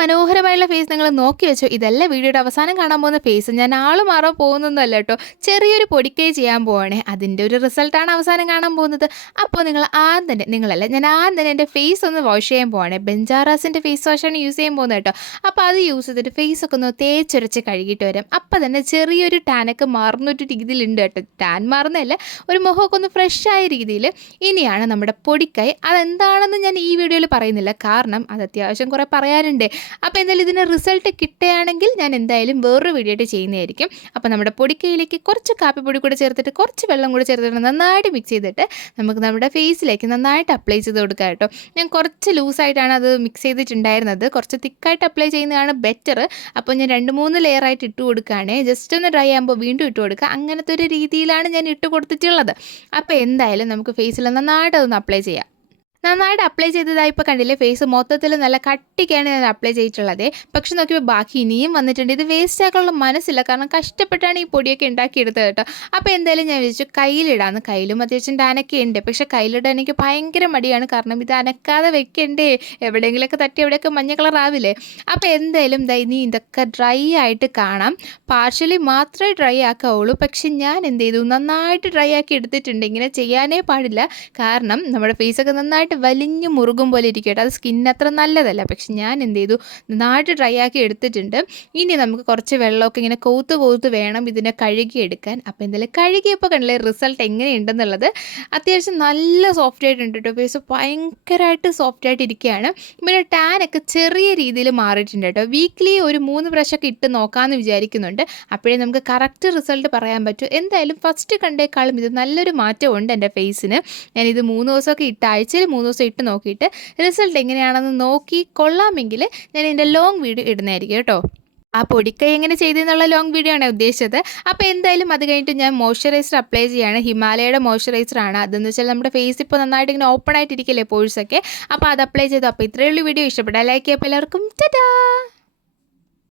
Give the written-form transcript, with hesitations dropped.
മനോഹരമായുള്ള face നിങ്ങൾ നോക്കി വെച്ചോ. ഇതല്ല വീഡിയോയുടെ അവസാനം കാണാൻ പോകുന്ന ഫേസ്. ഞാൻ ആൾ മാറാൻ പോകുന്നതല്ല കേട്ടോ, ചെറിയൊരു പൊടിക്കൈ ചെയ്യാൻ പോവാണേ, അതിൻ്റെ ഒരു റിസൾട്ടാണ് അവസാനം കാണാൻ പോകുന്നത്. അപ്പോൾ ഞാൻ ആദ്യം തന്നെ എൻ്റെ ഫേസ് ഒന്ന് വാഷ് ചെയ്യാൻ പോവാണേ. ബെഞ്ചാറാസിൻ്റെ ഫേസ് വാഷാണ് യൂസ് ചെയ്യാൻ പോകുന്നത് കേട്ടോ. അപ്പോൾ അത് യൂസ് ചെയ്തിട്ട് ഫേസൊക്കെ ഒന്ന് തേച്ചൊരച്ച് കഴുകിയിട്ട് വരാം. അപ്പോൾ തന്നെ ചെറിയൊരു ടാനൊക്കെ മാറുന്നൊരു രീതിയിലുണ്ട് കേട്ടോ. ടാൻ മാറുന്നതല്ല, ഒരു മുഖമൊക്കെ ഒന്ന് ഫ്രഷായ രീതിയിൽ. ഇനിയാണ് നമ്മുടെ പൊടിക്കൈ. അതെന്താണെന്ന് ഞാൻ ഈ വീഡിയോയിൽ പറയുന്നില്ല, കാരണം അത് അത്യാവശ്യം കുറേ പറയാനുണ്ട്. അപ്പോൾ എന്തായാലും ഇതിന് റിസൾട്ട് കിട്ടുകയാണെങ്കിൽ ഞാൻ എന്തായാലും വേറൊരു വീഡിയോ ആയിട്ട് ചെയ്യുന്നതായിരിക്കും. അപ്പോൾ നമ്മുടെ പൊടിക്കൈയിലേക്ക് കുറച്ച് കാപ്പിപ്പൊടി കൂടെ ചേർത്തിട്ട് കുറച്ച് വെള്ളം കൂടെ ചേർത്തിട്ട് നന്നായിട്ട് മിക്സ് ചെയ്തിട്ട് നമുക്ക് നമ്മുടെ ഫേസിലേക്ക് നന്നായിട്ട് അപ്ലൈ ചെയ്ത് കൊടുക്കുക കേട്ടോ. ഞാൻ കുറച്ച് ലൂസായിട്ടാണ് അത് മിക്സ് ചെയ്തിട്ടുണ്ടായിരുന്നത്, കുറച്ച് തിക്കായിട്ട് അപ്ലൈ ചെയ്യുന്നതാണ് ബെറ്റർ. അപ്പോൾ ഞാൻ 2-3 ലെയറായിട്ട് ഇട്ട് കൊടുക്കുകയാണ്. ജസ്റ്റ് ഒന്ന് ഡ്രൈ ആകുമ്പോൾ വീണ്ടും ഇട്ട് കൊടുക്കുക. അങ്ങനത്തെ ഒരു രീതിയിലാണ് ഞാൻ ഇട്ട് കൊടുത്തിട്ടുള്ളത്. അപ്പോൾ എന്തായാലും നമുക്ക് ഫേസിൽ നന്നായിട്ട് അതൊന്ന് അപ്ലൈ ചെയ്യാം. നന്നായിട്ട് അപ്ലൈ ചെയ്തതായി ഇപ്പോൾ കണ്ടില്ലേ, ഫേസ് മൊത്തത്തിൽ നല്ല കട്ടിക്കാണ് ഞാൻ അപ്ലൈ ചെയ്തിട്ടുള്ളത്. പക്ഷെ നോക്കിയപ്പോൾ ബാക്കി ഇനിയും വന്നിട്ടുണ്ട്. ഇത് വേസ്റ്റ് ആക്കാനുള്ള മനസ്സില്ല, കാരണം കഷ്ടപ്പെട്ടാണ് ഈ പൊടിയൊക്കെ ഉണ്ടാക്കിയെടുത്തത് കേട്ടോ. അപ്പോൾ എന്തായാലും ഞാൻ വിചാരിച്ചു കയ്യിലിടാന്ന്. കയ്യിലും അത്യാവശ്യം ടാനൊക്കെ ഉണ്ട്, പക്ഷേ കയ്യിലിടാൻ എനിക്ക് ഭയങ്കര മടിയാണ്, കാരണം ഇത് അനക്കാതെ വെക്കണ്ടേ, എവിടെയെങ്കിലുമൊക്കെ തട്ടി എവിടെയൊക്കെ മഞ്ഞ കളർ ആവില്ലേ. അപ്പോൾ എന്തായാലും ഇനി ഇതൊക്കെ ഡ്രൈ ആയിട്ട് കാണാം. പാർഷ്യലി മാത്രമേ ഡ്രൈ ആക്കാവുള്ളൂ, പക്ഷെ ഞാൻ എന്ത് ചെയ്തു, നന്നായിട്ട് ഡ്രൈ ആക്കി എടുത്തിട്ടുണ്ട്. ഇങ്ങനെ ചെയ്യാനേ പാടില്ല, കാരണം നമ്മുടെ ഫേസൊക്കെ നന്നായിട്ട് വലിഞ്ഞു മുറുകും പോലെ ഇരിക്കട്ടെ, അത് സ്കിന്നിന് അത്ര നല്ലതല്ല. പക്ഷെ ഞാൻ എന്ത് ചെയ്തു, നന്നായിട്ട് ഡ്രൈ ആക്കി എടുത്തിട്ടുണ്ട്. ഇനി നമുക്ക് കുറച്ച് വെള്ളമൊക്കെ ഇങ്ങനെ കോത്ത് വേണം ഇതിനെ കഴുകിയെടുക്കാൻ. അപ്പോൾ എന്തായാലും കഴുകിയപ്പോൾ കണ്ടില്ലേ റിസൾട്ട് എങ്ങനെയുണ്ടെന്നുള്ളത്. അത്യാവശ്യം നല്ല സോഫ്റ്റ് ആയിട്ടുണ്ട് കേട്ടോ, ഫേസ് ഭയങ്കരമായിട്ട് സോഫ്റ്റ് ആയിട്ട് ഇരിക്കുകയാണ്. പിന്നെ ടാനൊക്കെ ചെറിയ രീതിയിൽ മാറിയിട്ടുണ്ട് കേട്ടോ. വീക്ക്ലി ഒരു 3 പ്രാവശ്യമൊക്കെ ഇട്ട് നോക്കാമെന്ന് വിചാരിക്കുന്നുണ്ട്, അപ്പോഴേ നമുക്ക് കറക്റ്റ് റിസൾട്ട് പറയാൻ പറ്റൂ. എന്തായാലും ഫസ്റ്റ് കണ്ടേക്കാളും ഇത് നല്ലൊരു മാറ്റമുണ്ട് എൻ്റെ ഫേസിന്. ഞാനിത് 3 ദിവസമൊക്കെ ഇട്ട് ആഴ്ചയിൽ 3 ദിവസം ഇട്ട് നോക്കിയിട്ട് റിസൾട്ട് എങ്ങനെയാണെന്ന് നോക്കി കൊള്ളാമെങ്കിൽ ഞാൻ ഇതിൻ്റെ ലോങ് വീഡിയോ ഇടുന്നതായിരിക്കും കേട്ടോ. ആ പൊടിക്കൈ എങ്ങനെ ചെയ്തെന്നുള്ള ലോങ് വീഡിയോ ആണ് ഉദ്ദേശിച്ചത്. അപ്പോൾ എന്തായാലും അത് കഴിഞ്ഞിട്ട് ഞാൻ മോയ്സ്ചറൈസർ അപ്ലൈ ചെയ്യുകയാണ്. ഹിമാലയയുടെ മോയ്സ്ചറൈസറാണ്. അതെന്ന് വെച്ചാൽ നമ്മുടെ ഫേസ് ഇപ്പോൾ നന്നായിട്ട് ഇങ്ങനെ ഓപ്പൺ ആയിട്ടിരിക്കില്ലേ പോഴ്സൊക്കെ, അപ്പോൾ അത് അപ്ലൈ ചെയ്തു. അപ്പോൾ ഇത്രയുള്ള വീഡിയോ ഇഷ്ടപ്പെട്ടാൽ ലൈക്ക് ചെയ്യുക. അപ്പോൾ എല്ലാവർക്കും ടാറ്റാ.